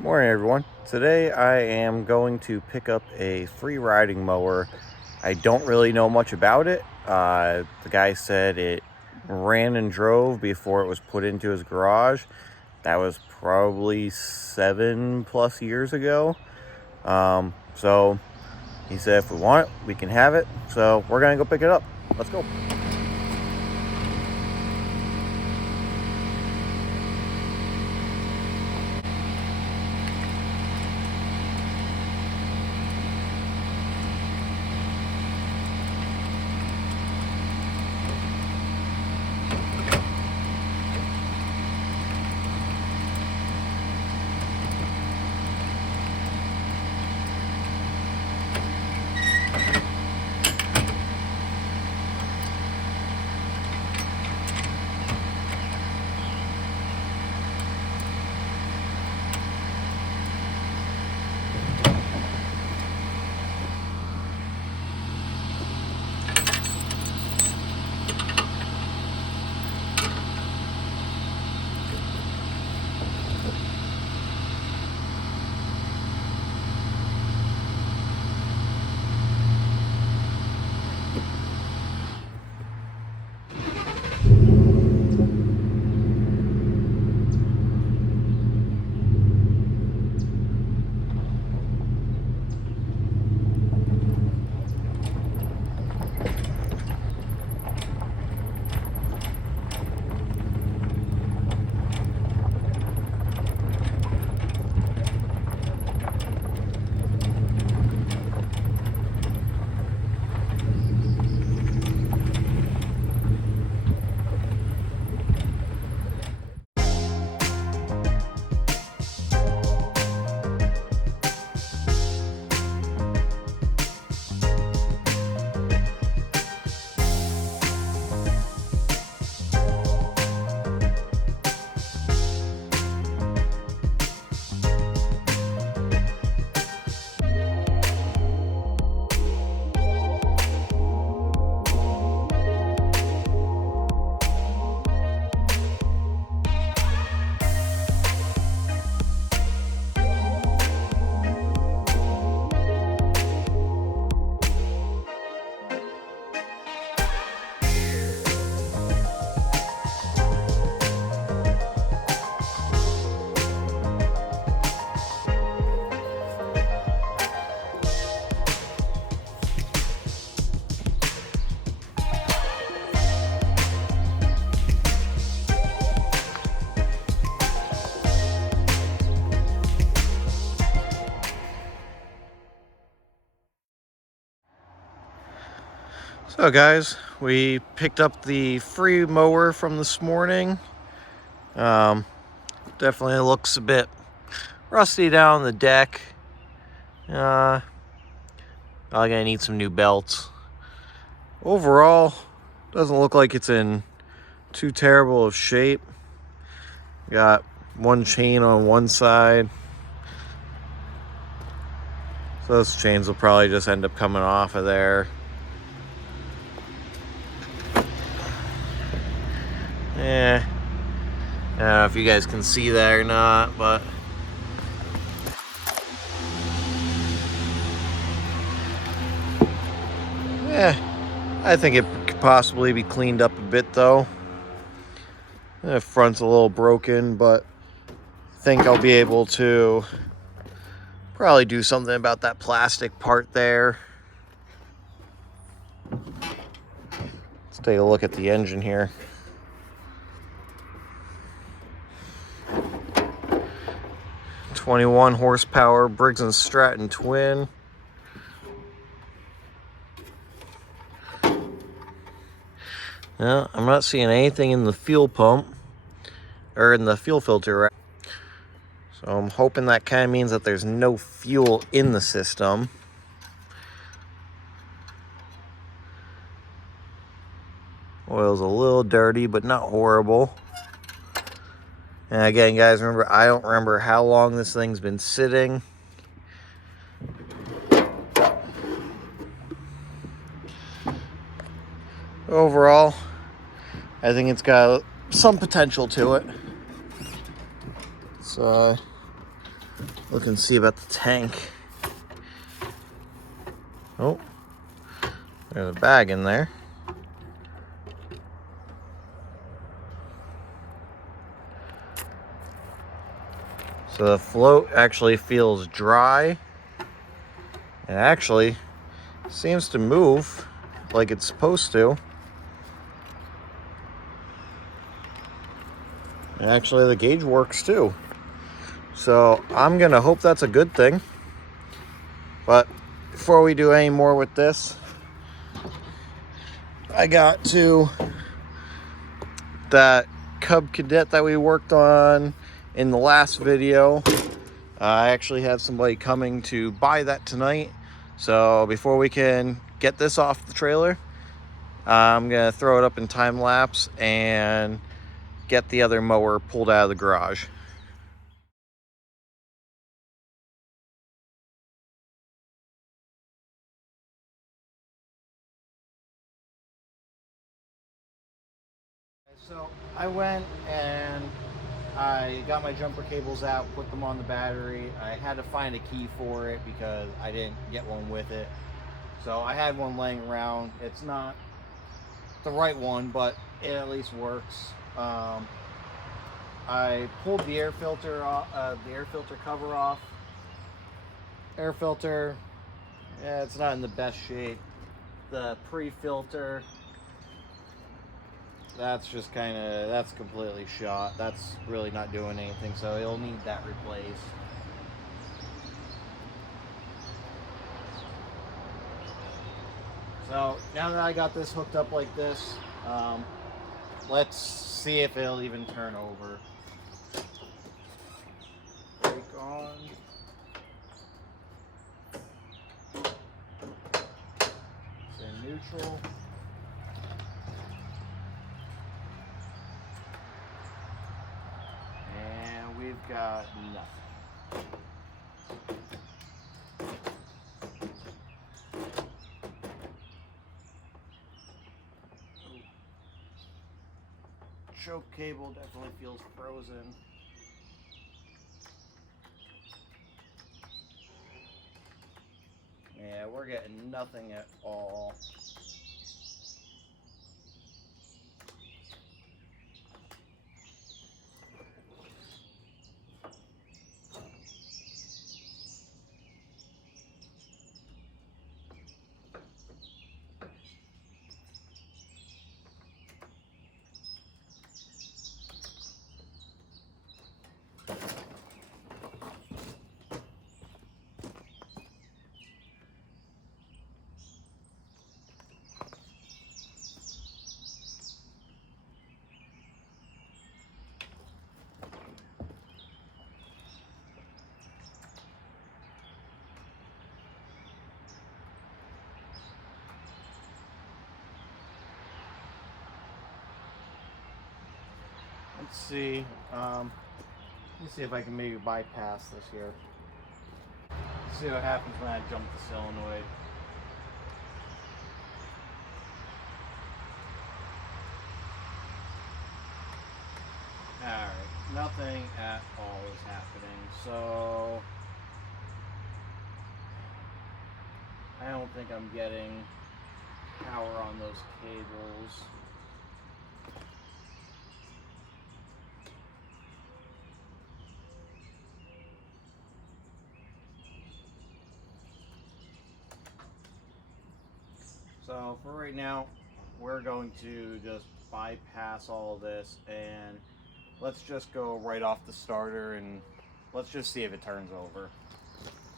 Morning everyone. Today I am going to pick up a free riding mower. I don't really know much about it. The guy said it ran and drove before it was put into his garage. That was probably 7+ years ago. So he said if we want it, we can have it. So we're gonna go pick it up. Let's go. So guys, we picked up the free mower from this morning. Definitely looks a bit rusty down the deck. I'm gonna need some new belts. Overall, doesn't look like it's in too terrible of shape. Got one chain on one side. So those chains will probably just end up coming off of there. I don't know if you guys can see that or not, but I think it could possibly be cleaned up a bit though. The front's a little broken, but I think I'll be able to probably do something about that plastic part there. Let's take a look at the engine here. .21 horsepower Briggs & Stratton twin. Now, I'm not seeing anything in the fuel pump or in the fuel filter. So I'm hoping that kind of means that there's no fuel in the system. Oil's a little dirty, but not horrible. And again, guys, remember, I don't remember how long this thing's been sitting. Overall, I think it's got some potential to it. It's look and see about the tank. Oh, there's a bag in there. So the float actually feels dry. It actually seems to move like it's supposed to. And actually the gauge works too. So I'm gonna hope that's a good thing. But before we do any more with this, I got to that Cub Cadet that we worked on in the last video. I actually have somebody coming to buy that tonight. So before we can get this off the trailer, I'm gonna throw it up in time lapse and get the other mower pulled out of the garage. So I went and I got my jumper cables out, put them on the battery. I had to find a key for it because I didn't get one with it. So I had one laying around. It's not the right one, but it at least works. I pulled the air filter off, the air filter cover off. Air filter, yeah, it's not in the best shape. The pre-filter, that's just that's completely shot. That's really not doing anything, so you'll need that replaced. So now that I got this hooked up like this, let's see if it'll even turn over. Brake on. It's in neutral. And we've got nothing. Choke cable definitely feels frozen. Yeah, we're getting nothing at all. Let's see. Let me see if I can maybe bypass this here. See what happens when I jump the solenoid. Alright, nothing at all is happening, so I don't think I'm getting power on those cables. So for right now, we're going to just bypass all of this and let's just go right off the starter and let's just see if it turns over.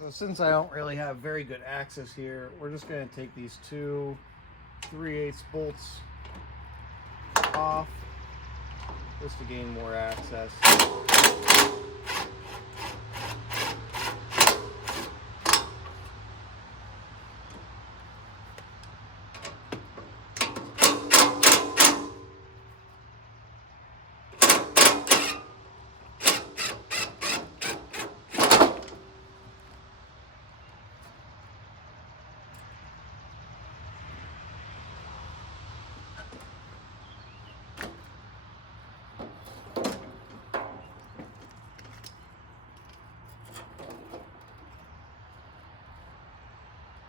So since I don't really have very good access here, we're just going to take these two 3/8 bolts off just to gain more access.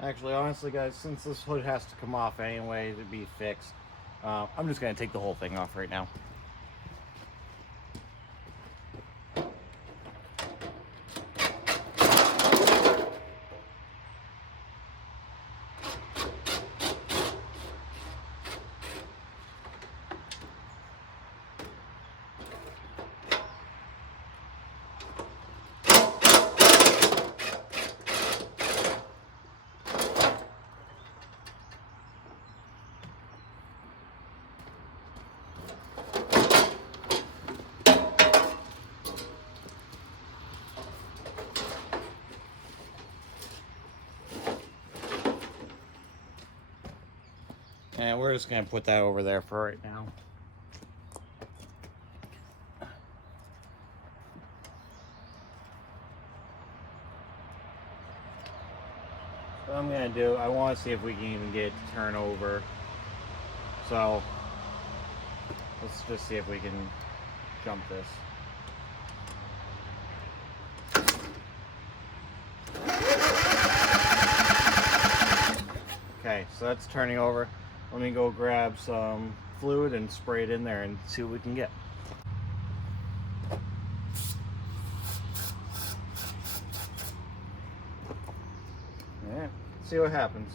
Actually, honestly, guys, since this hood has to come off anyway to be fixed, I'm just going to take the whole thing off right now. And we're just going to put that over there for right now. What I'm going to do, I want to see if we can even get it to turn over. So, let's just see if we can jump this. Okay, so that's turning over. Let me go grab some fluid and spray it in there and see what we can get. Alright, see what happens.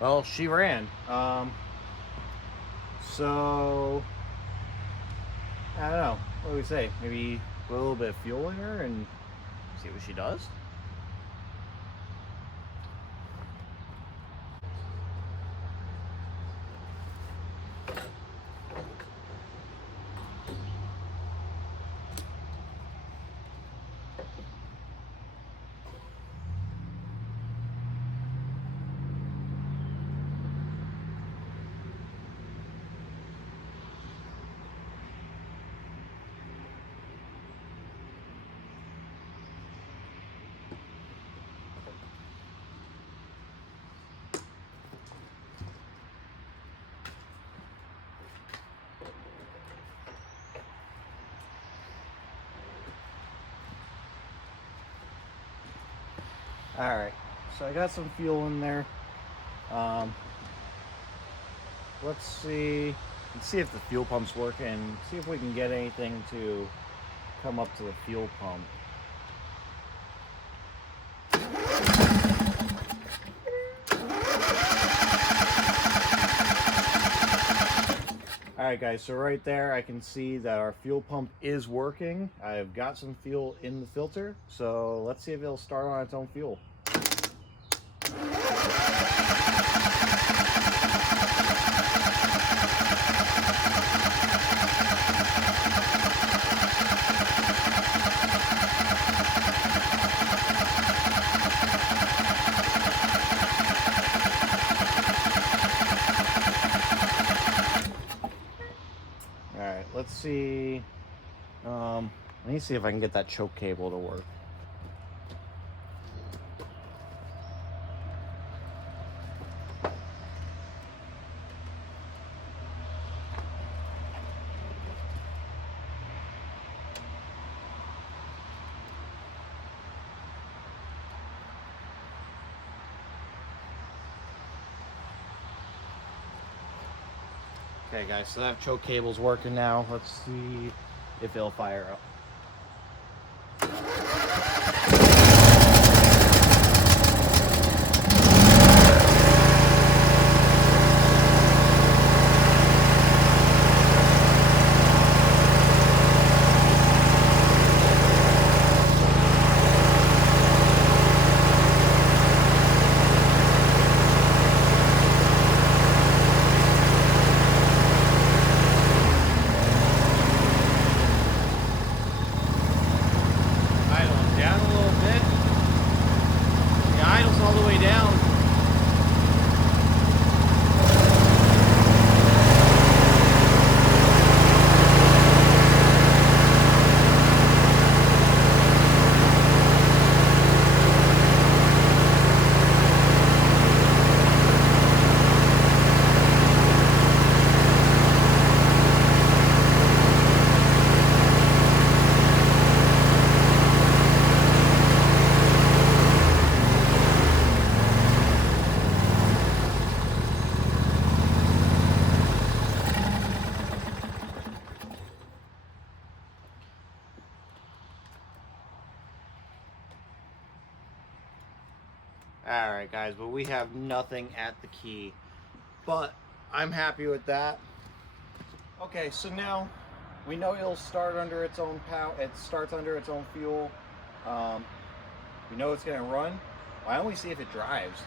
Well, she ran. So I don't know. What do we say? Maybe put a little bit of fuel in her and see what she does? Alright, so I got some fuel in there. Let's see if the fuel pump's working and see if we can get anything to come up to the fuel pump. Alright guys, so right there I can see that our fuel pump is working. I've got some fuel in the filter, so let's see if it'll start on its own fuel. Alright, let's see. Let me see if I can get that choke cable to work. Okay guys, so that choke cable's working now. Let's see if it'll fire up. Alright guys, but we have nothing at the key. But I'm happy with that. Okay, so now we know it'll start under its own power. It starts under its own fuel. We know it's gonna run. Why don't we see if it drives?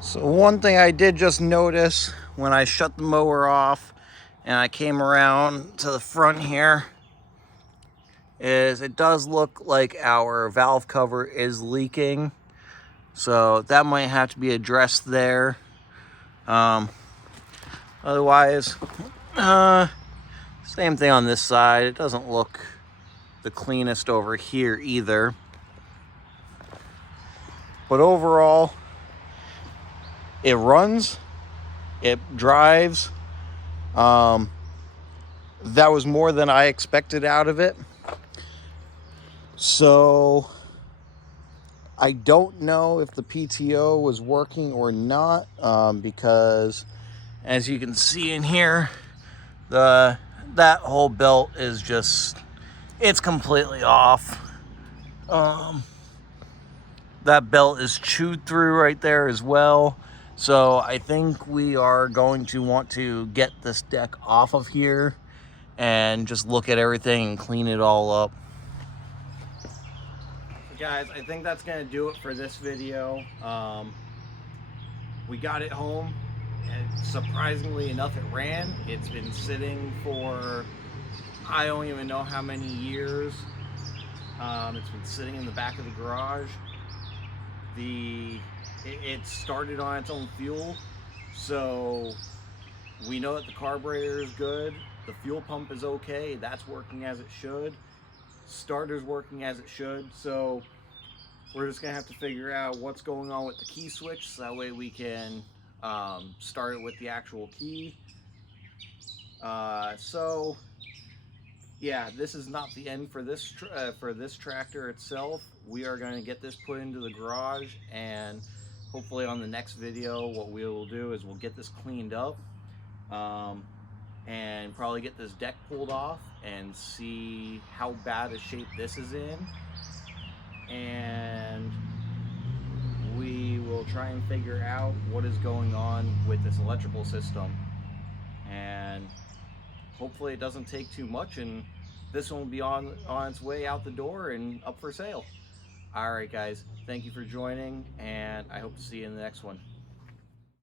So one thing I did just notice when I shut the mower off and I came around to the front here is it does look like our valve cover is leaking. So that might have to be addressed there. Otherwise, same thing on this side. It doesn't look the cleanest over here either. But overall, it runs, it drives. That was more than I expected out of it. So I don't know if the PTO was working or not, because as you can see in here, that whole belt is just, it's completely off. That belt is chewed through right there as well. So I think we are going to want to get this deck off of here and just look at everything and clean it all up. Guys, I think that's gonna do it for this video. We got it home, and surprisingly enough, it ran. It's been sitting for, I don't even know how many years. It's been sitting in the back of the garage. It started on its own fuel, so we know that the carburetor is good. The fuel pump is okay. That's working as it should. Starter's working as it should. So we're just gonna have to figure out what's going on with the key switch, so that way we can start it with the actual key. So yeah, this is not the end for this tractor itself. We are going to get this put into the garage, and hopefully on the next video what we will do is we'll get this cleaned up, and probably get this deck pulled off and see how bad a shape this is in, and we will try and figure out what is going on with this electrical system, and hopefully it doesn't take too much and this one will be on its way out the door and up for sale. All right, guys. Thank you for joining, and I hope to see you in the next one.